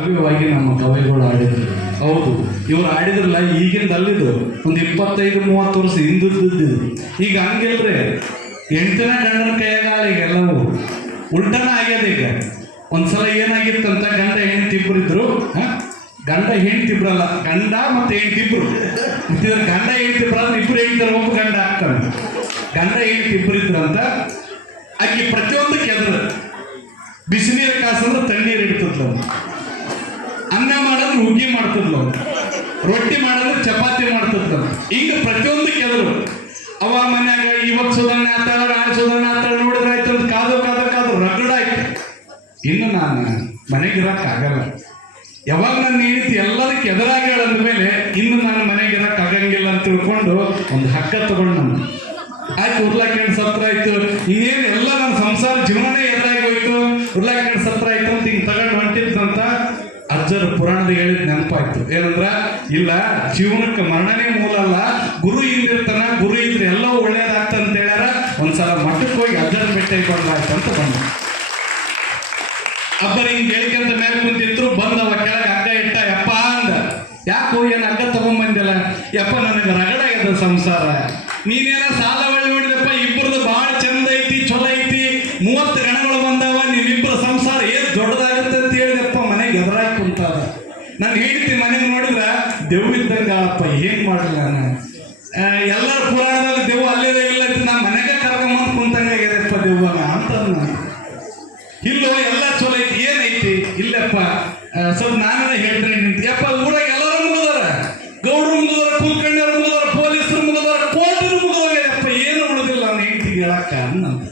ನಮ್ಮ ಕವಿಗಳು ಆಡಿದ್ರು. ಹೌದು, ಇವ್ರು ಆಡಿದ್ರಲ್ಲ, ಈಗಿಂದ ಅಲ್ಲಿದು ಒಂದು ಇಪ್ಪತ್ತೈದು, ಮೂವತ್ತು ವರ್ಷ ಹಿಂದಿದ್ದು ಈಗ ಹಂಗಿಲ್ರಿ, ಎಂಟನೇ ಗಂಡನ ಕೈಯಾಗ ಈಗ ಎಲ್ಲವೂ. ಉಲ್ಟನ ಆಗ್ಯದ ಈಗ. ಒಂದ್ಸಲ ಏನಾಗಿತ್ತಂತ ಗಂಡ ಹೆಂಡ್ತಿಬ್ರು ಇದ್ರು? ಗಂಡ ಹೆಂಡ್ತಿಬ್ರಲ್ಲ, ಗಂಡ ಮತ್ತೆ ಹೆಂಡ್ತಿಬ್ರು. ಮತ್ತಿದ್ರೆ ಗಂಡ ಹೆಂಡ್ತಿಬ್ರಲ್ಲ ಇಬ್ರು ಹೆಂಡ್ತಾರ, ಒಬ್ಬ ಗಂಡ ಆಗ್ತಾನೆ. ಗಂಡ ಹೆಂಡ್ತಿಬ್ರು ಅಂತ, ಆಕಿ ಪ್ರತಿಯೊಂದು ಕೆದ್ರ ಬಿಸಿನೀರು ಕಾಸಂದ್ರೆ ತಣ್ಣೀರು ಇಡ್ತಿದ್ಲು ಅನ್ನ ಮಾಡಿದ್ರೆ ಹುಗ್ಗಿ ಮಾಡ್ತಿದ್ಲು ರೊಟ್ಟಿ ಮಾಡಿದ್ರೆ ಚಪಾತಿ ಮಾಡ್ತಿದ್ಲು. ಈಗ ಪ್ರತಿಯೊಂದು ಕೆದರು ಅವ ಮನ್ಯಾಗ ಇವತ್ತು ಸುಧಾರಣೆ ಆತಾಳ, ನಾಳೆ ಸುಧಾರಣೆ ಆತಾಳ ನೋಡಿದ್ರೆ ಆಯ್ತು ಅಂತ ಕಾದು ಕಾದು ಕಾದು ರಗಡಾಯ್ತು ಇನ್ನು ನಾನು ಮನೆಗೆ ಆಗಲ್ಲ. ಯಾವಾಗ ನನ್ನ ಹೆಂಡತಿ ಎಲ್ಲದಕ್ಕೆ ಎದುರಾಗಿ ಮೇಲೆ ಇನ್ನು ನಾನು ಮನೆಗೆ ಇರಕ್ ಆಗಂಗಿಲ್ಲ ಅಂತ ತಿಳ್ಕೊಂಡು ಒಂದು ಹಕ್ಕ ತಗೊಂಡು ನಾನು ಆಯ್ತು, ಉರ್ಲಾಕೆಂಡ್ ಸತ್ರ ಆಯ್ತು. ಇನ್ನೇನು ಎಲ್ಲ ನನ್ನ ಸಂಸಾರ ಜೀವನ ಎದುರಾಗಿ ಹೋಯ್ತು. ಉರ್ಲಾಕೆಂಡ್ ಸತ್ರ ಆಯ್ತು ಅಂತ ಹಿಂಗೆ ತಗೊಂಡು ಹೊಂಟಿದ್ದಂತ ಅಜ್ಜರ ಪುರಾಣದ ಹೇಳಿದ ನೆನಪಾಯ್ತು. ಏನಂದ್ರ, ಇಲ್ಲ, ಜೀವನಕ್ಕೆ ಮರಣನೇ ಮೂಲ ಅಲ್ಲ. ಗುರು ಹಿಂದಿರ್ತಾನ ಗುರು ಇದ್ರೆ ಎಲ್ಲ ಒಳ್ಳೇದಾಗ್ತ ಅಂತ ಹೇಳ್ಯಾರ. ಒಂದ್ಸಲ ಮಠಕ್ಕೆ ಹೋಗಿ ಅಜ್ಜರ ಬೆಟ್ಟೆ ಕೊಡ್ಲಾಯ್ತು ಅಂತ ಬಂದ. ಅಬ್ಬರ ಹಿಂಗ್ ಹೇಳಿಕೆಂತ ಮೇಲೆ ಕುಂತಿದ್ರು, ಬಂದವ ಕೆಳಗೆ ಹಗ್ಗ ಇಟ್ಟ, ಯಪ್ಪ ಅಂದ. ಯಾಕೋ ಏನ್ ಹಗ್ಗ ತಗೊಂಬಂದಿಲ್ಲ? ಯಪ್ಪ, ನನಗೆ ರಗಡಾಗ್ಯದ ಸಂಸಾರ. ನೀನೇನ ಸಾಲ ಒಳ್ಳೆ ನೋಡಿದಪ್ಪ ಇಬ್ಬರದು ಬಹಳ ಚಂದ ಐತಿ, ಚಲೋ ಐತಿ. ಮೂವತ್ತು ಗಣಗಳು ಬಂದವ ನೀವಿಬ್ಬರ ಸಂಸಾರ ಏನ್ ದೊಡ್ಡದಾಗುತ್ತೆ ಅಂತ ಹೇಳಿದಪ್ಪ ಮನೆಗೆ ಎದುರಾಗಿ ಕುಂತಾದ ನಾನು ಮನೆ ನೋಡಿದ್ರ ದೆವ್ ಇದ್ದಂಗ, ಅಪ್ಪ, ಏನ್ ಮಾಡಲ್ಲ ನಾನು? ಎಲ್ಲರ ಪುರಾಣದಲ್ಲಿ ದೆವ್ ಅಲ್ಲೇ ಇಲ್ಲ ನಮ್ಮ ಮನೆಗೆ ಕರ್ಕೊಂಬಂದು ಕುಂತಂಗಾಗ್ಯದಪ್ಪ ದೆವ್ವನ ಅಂತ ನಾನು. ಇಲ್ಲೋ, ಎಲ್ಲ ಚಲೋ ಐತಿ ಏನೈತಿ ಇಲ್ಲಪ್ಪ ಸ್ವಲ್ಪ ನಾನು ಹೇಳ್ತೇನೆ ಯಪ್ಪ, ಊರಾಗ ಎಲ್ಲರೂ ಮುಗಿದಾರ? ಗೌಡ್ರು ಮುಗಿದಾರ ಕುಲ್ಕರ್ಣಿಯರು ಮುಗಿದಾರ, ಪೊಲೀಸರು ಮುಗಿದಾರ, ಕೋಟರು ಮುಗಿದೋಗ್ಯದಪ್ಪ ಏನು ಉಳಿದಿಲ್ಲ ನಾನು ಹೆಂಡತಿಗೆ ಹೇಳಕ್ಕ ಅನ್ನಂತ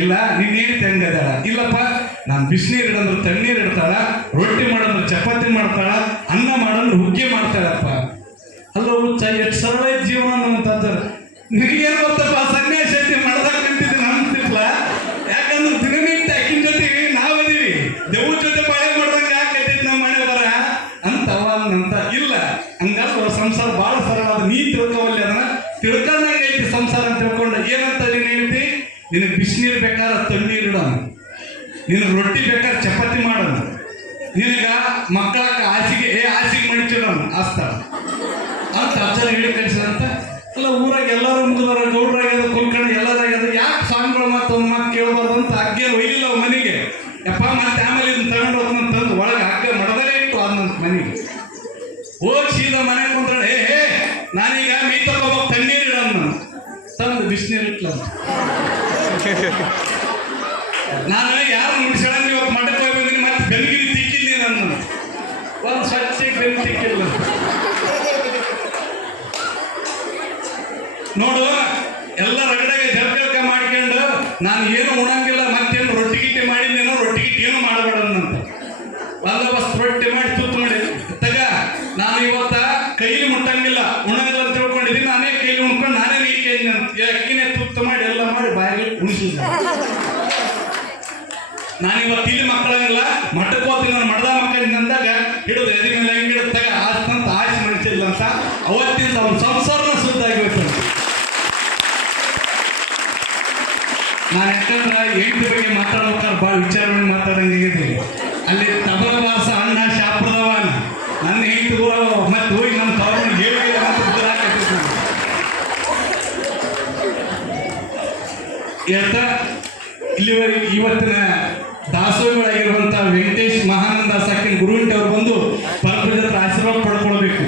ಇಲ್ಲ ನಿನ್ನ ಹೆಂಡತಿ ಹಂಗದಾರ ಇಲ್ಲಪ್ಪ ನಾನು ಬಿಸಿನೀರು ಇಡಂದ್ರೆ ತಣ್ಣೀರು ಇಡ್ತಾಳ, ರೊಟ್ಟಿ ಮಾಡಂದ್ರೆ ಚಪಾತಿ ಮಾಡ್ತಾಳ, ಅನ್ನ ಮಾಡಂದ್ರೆ ಹುಗ್ಗಿ ಮಾಡ್ತಾಳಪ್ಪ. ಅಲ್ಲೋ ಎಷ್ಟು ಸರಳ ಜೀವನ ಅನ್ನುವಂಥದ್ದು. ನಿನಗೇನು ಗೊತ್ತಪ್ಪ ಸನ್ಯಾಸ ಮಾಡ್ದಾಗ ನಾನು ನಂತಿರ್ಲ ಯಾಕಂದ್ರೆ ದಿನನಿತ್ಯ ಅಕ್ಕಿನ ಜೊತೆ ನಾವದೀವಿ ದೇವ್ರ ಜೊತೆ ಬಾಳೆ ಮಾಡ್ದಂಗೆ ಯಾಕೈತಿ ನಮ್ಮ ಮನೆ ಬರ ಅಂತ ಅಂತ ಇಲ್ಲ. ಹಂಗಾದ್ರೆ ಸಂಸಾರ ಭಾಳ ಸರಳ ಅದು. ನೀ ತಿಳ್ಕೊವಲ್ಲಿ ಅದನ್ನ. ತಿಳ್ಕೊಂಡಂಗೆ ಐತಿ ಸಂಸಾರ ಅಂತ ತಿಳ್ಕೊಂಡು. ಏನಂತ ನೀನು ಹೇಳ್ತಿ? ನಿನಗೆ ಬಿಸಿನೀರು ಬೇಕಾದ್ರೆ ತಣ್ಣೀರು ಇಡೋಣ. ನಿನಗೆ ರೊಟ್ಟಿ ಬೇಕಾದ್ರೆ ಚಪಾತಿ ಮಾಡೋದು ನಿನಗ ಮಕ್ಕಳಕ್ಕ ಹಾಸಿಗೆ ಏ, ಹಾಸಿಗೆ ಮಡಿಚಿಡೋಣ ಆಸ್ತ ಅಂತ ಅಜ್ಜನ ಹೇಳಿ ಕಳಿಸಿದಂತ, ಅಲ್ಲ, ಊರಾಗ ಎಲ್ಲರೂ ಮುಗಿದಾರ ಗೌಡ್ರಾಗ್ಯದ ಕುಲ್ಕಣ ಎಲ್ಲರಾಗ್ಯದ ಯಾಕೆ ಸ್ವಾಮಿಗಳು ಮತ್ತೆ ಒಂದು ಮಾತು ಕೇಳ್ಬಾರ್ದು ಅಂತ ಅಗ್ಗೆ ಒಯ್ಲಿಲ್ಲ ಅವ್ ಮನೆಗೆ. ಯಪ್ಪ, ಮತ್ತೆ ಆಮೇಲೆ ಇದನ್ನ ತಗೊಂಡು ಹೋಗ್ತಾನ ತಂದು ಒಳಗೆ ಹಗ್ಗ ಮಡದಲೇ ಇಟ್ಟು ಆದಂತ ಮನೆಗೆ. ಹೋಗಿ ಸೀದಾ ಮನೆ ಕುಂತ್ರೆ ಹೇ ಹೇ ನಾನೀಗ ಮೀ ತಗೋಬೇಕು ತಣ್ಣೀರು ಇಡೋಣ. ತಂದು ಬಿಸಿನೀರು ಇಟ್ಲ ನಾನು ಯಾರು ಮುಗಿಸೋಣ ಇವತ್ತು ಮಠಕ್ಕೆ ಹೋಗಿ ಮತ್ತೆ ಬೆನ್ಗಿರಿ ತಿಕ್ಕಿಲ್ಲ ನನ್ನ ಒಂದು ಸ್ವಚ್ಛ ಬೆನ್ನು ತಿಕ್ಕಿಲ್ಲ. ನೋಡು, ಎಲ್ಲ ರಗಡೆಗೆ ಜಲಕ ಮಾಡ್ಕೊಂಡು ನಾನು ಏನು ಉಣಂಗಿಲ್ಲ, ಮತ್ತೇನು ರೊಟ್ಟಿ ಗಿಟ್ಟಿ ಮಾಡಿದ್ದೇನೋ ರೊಟ್ಟಿ ಗಿಟ್ಟಿ ಏನು ಮಾಡಬೇಡಂತ ಬಂದೋಬಸ್ತ್ ರೊಟ್ಟಿ ಮಾಡಿ ತುತ್ತು ಮಾಡಿ ತಗ, ನಾನು ಇವತ್ತ ಕೈಲಿ ಮುಟ್ಟಂಗಿಲ್ಲ, ಉಣಂಗಿಲ್ಲ ಅಂತ ತಿಳ್ಕೊಂಡಿದ್ದೀನಿ, ನಾನೇ ಕೈಲಿ ಉಣ್ಕೊಂಡು ನಾನೇ ನೀಕೆ ಅಕ್ಕಿನೇ ತುತ್ತು ಮಾಡಿ ಎಲ್ಲ ಮಾಡಿ ಬಾಯಿಗೆ ಉಣಿಸಿದ ನಾನು ಇವತ್ತು ಇಲ್ಲಿ ಮಕ್ಕಳಂಗಿಲ್ಲ, ಮಠಕ್ಕೆ ಹೋಗ್ತೀನಿ, ನಾನು ಮಠದ ಮಕ್ಕಳಿಂದ ಅಂದಾಗ ಹಿಡಿದು ಎದಿ ಮೇಲೆ ಹೆಂಗೆ ಹಿಡಿದು ತಗ ಆಸ್ತಂತ ಆಸೆ ನಡೆಸಿಲ್ಲ ಅಂತ ಅವತ್ತಿಂದ ಅವ್ನ ಸಂಸಾರನ ಸುದ್ದಾಗಿ ಹೋಯ್ತು ನಾನು ಯಾಕಂದ್ರೆ ಎಂಟು ಬಗ್ಗೆ ಮಾತಾಡ್ಬೇಕಾದ್ರೆ ಭಾಳ ವಿಚಾರ ಮಾಡಿ ಮಾತಾಡಂಗಿದ್ದೀನಿ ಅಲ್ಲಿ ತಬಲ ಬಾರ್ಸ ಅಣ್ಣ ಶಾಪ್ರದವ ನನ್ನ ಹೆಂಡತಿ ಊರ, ಮತ್ತೆ ಹೋಗಿ ನಮ್ಮ ತವರನ್ನ ಹೇಳಿ. ಹೇಳ್ತಾ ಇಲ್ಲಿವರೆಗೆ ಇವತ್ತಿನ ದಾಸೋಹಿಗಳಾಗಿರುವಂತಹ ವೆಂಕಟೇಶ್ ಮಹಾನಂದ ಸಾಕಿನ ಗುರುವಿಂಟೆ ಅವರು ಬಂದು ಪರಪ್ರಜರ ಆಶೀರ್ವಾದ ಪಡ್ಕೊಳ್ಬೇಕು.